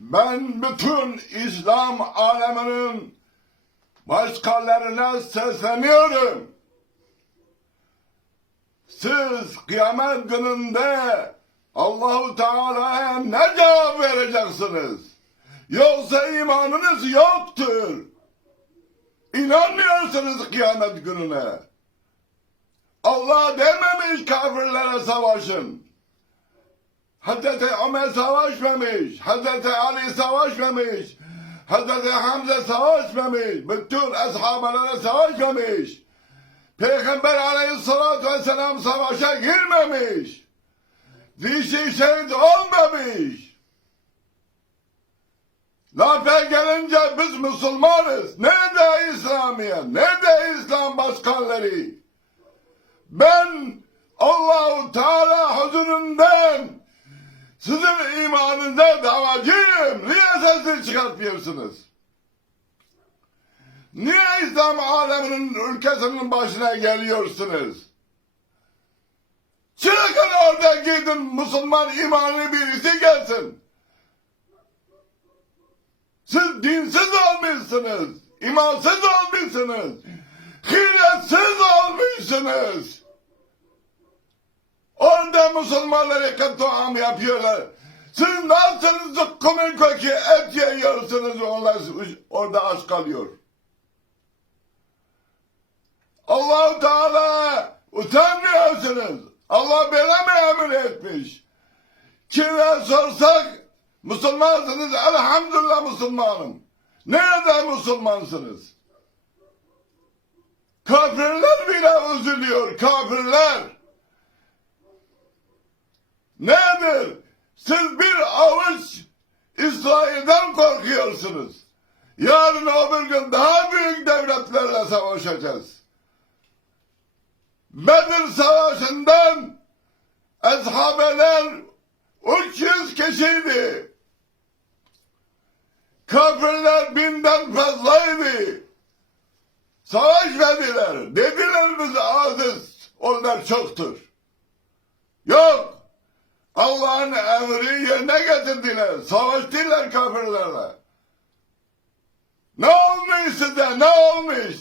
Ben bütün İslam aleminin başkalarına sesleniyorum. Siz kıyamet gününde Allahu Teala'ya ne cevap vereceksiniz? Yoksa imanınız yoktur. İnanmıyorsunuz kıyamet gününe. Allah dememiş kafirlere savaşın. Hazreti Ömer savaşmamış. Hazreti Ali savaşmamış. Hazreti Hamza savaşmamış. Bütün ashabalara savaşmamış. Peygamber aleyhissalatü vesselam savaşa girmemiş. Dişi şehit olmamış. Lafa gelince biz Müslümanız. Nerede İslamiyet? Nerede İslam başkanları? Ben Allahu Teala huzurundan sizin imanınıza davacıyım. Niye sesini çıkartmıyorsunuz? Niye İslam aleminin ülkesinin başına geliyorsunuz? Çıkın orada gidin Müslüman imanlı birisi gelsin. Siz dinsiz olmuşsunuz. imansız olmuşsunuz. Hiletsiz olmuşsunuz. Orada Müslümanları katliam yapıyorlar. Siz nasıl zıkkımın kökü et yiyorsunuz onlar orada aç kalıyor. allah Teala utanmıyorsunuz. Allah böyle mi emir etmiş? Kime sorsak Müslümansınız elhamdülillah Müslümanım. Nerede Müslümansınız? Kafirler bile üzülüyor kafirler. Nedir? Siz bir avuç İsrail'den korkuyorsunuz. Yarın öbür gün daha büyük devletlerle savaşacağız. Bedir Savaşı'ndan eshabeler 300 kişiydi. Kafirler binden fazlaydı. Savaş verdiler. Dediler biz aziz. Onlar çoktur. Yok. Allah'ın emri yerine getirdiler. Savaştılar kafirlerle. Ne olmuş size? Ne olmuş?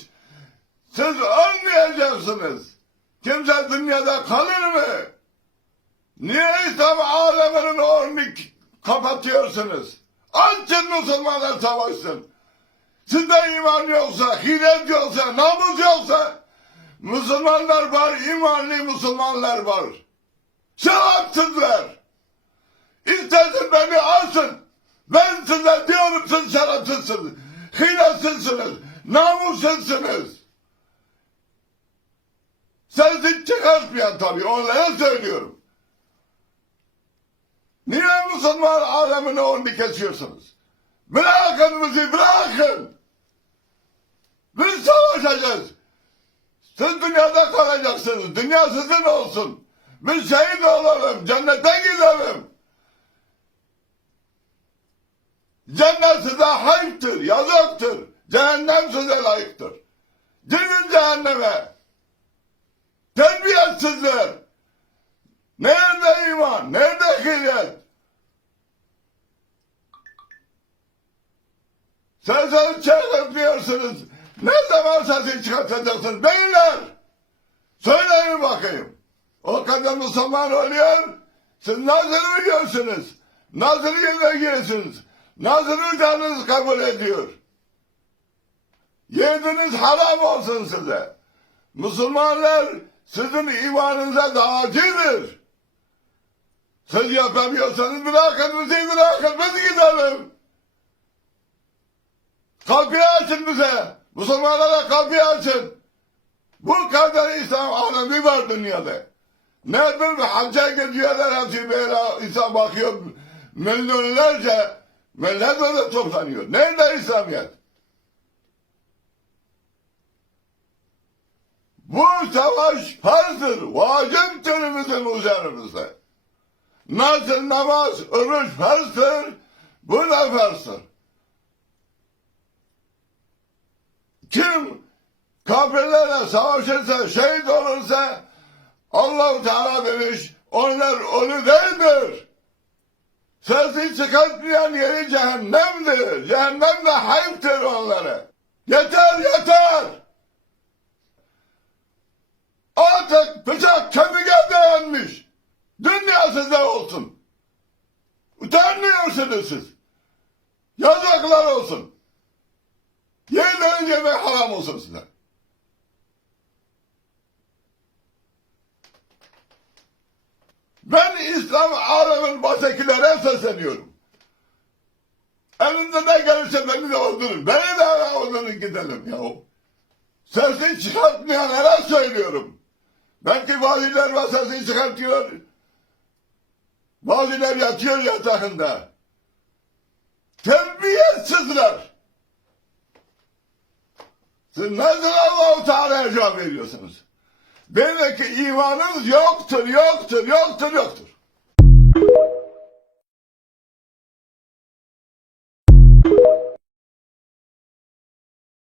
Siz ölmeyeceksiniz. Kimse dünyada kalır mı? Niye İslam aleminin önünü kapatıyorsunuz? Açın Müslümanlar savaşsın. Sizde iman yoksa, hilet yoksa, namus yoksa Müslümanlar var, imanlı Müslümanlar var. Şerefsizler. İstesin beni alsın. Ben size diyorum siz şerefsizsiniz. Hiletsizsiniz. Namussuzsunuz. Sesi çıkartmayan tabii onlara söylüyorum. Niye Müslüman alemini onu kesiyorsunuz? Bırakın bizi bırakın. Biz savaşacağız. Siz dünyada kalacaksınız. Dünya sizin olsun. Biz şehit olalım. Cennete gidelim. Cennet size hayıptır, yazıktır. Cehennem size layıktır. Gidin cehenneme. Terbiyesizler. Nerede iman? Nerede hillet? Sesini çıkartmıyorsunuz. Ne zaman sesini çıkartacaksınız? Beyler! Söyleyin bakayım. O kadar Müslüman oluyor. Siz nasıl biliyorsunuz? Nasıl yerine giriyorsunuz? Nasıl vicdanınız kabul ediyor? Yediniz haram olsun size. Müslümanlar sizin imanınıza dağcıdır. Siz yapamıyorsanız bırakın bizi bırakın biz gidelim. Kapıyı açın bize. Müslümanlara kapıyı açın. Bu kadar İslam alemi var dünyada. Ne bir hacca gidiyorlar hepsi böyle insan bakıyor milyonlarca millet orada toplanıyor. Nerede İslamiyet? Bu savaş farzdır, vaciptir bizim üzerimizde. Nasıl namaz, oruç farzdır, bu da farzdır. Kim kafirlerle savaşırsa, şehit olursa allah Teala demiş onlar ölü değildir. Sesi çıkartmayan yeri cehennemdir. Cehennem de hayıptır onlara. Yeter yeter. Artık bıçak kemiğe dayanmış. Dünya size olsun. Utanmıyorsunuz siz. Yazıklar olsun. Yeniden yemek haram olsun size. Ben İslam aleminin baştakilere sesleniyorum. Elinde ne gelirse beni de öldürün. Beni de öldürün gidelim yahu. Sesini çıkartmayanlara söylüyorum. Belki valiler var sesini çıkartıyor. Valiler yatıyor yatağında. Terbiyesizler. Siz nasıl Allah-u Teala'ya cevap veriyorsunuz? Demek ki imanınız yoktur, yoktur, yoktur, yoktur.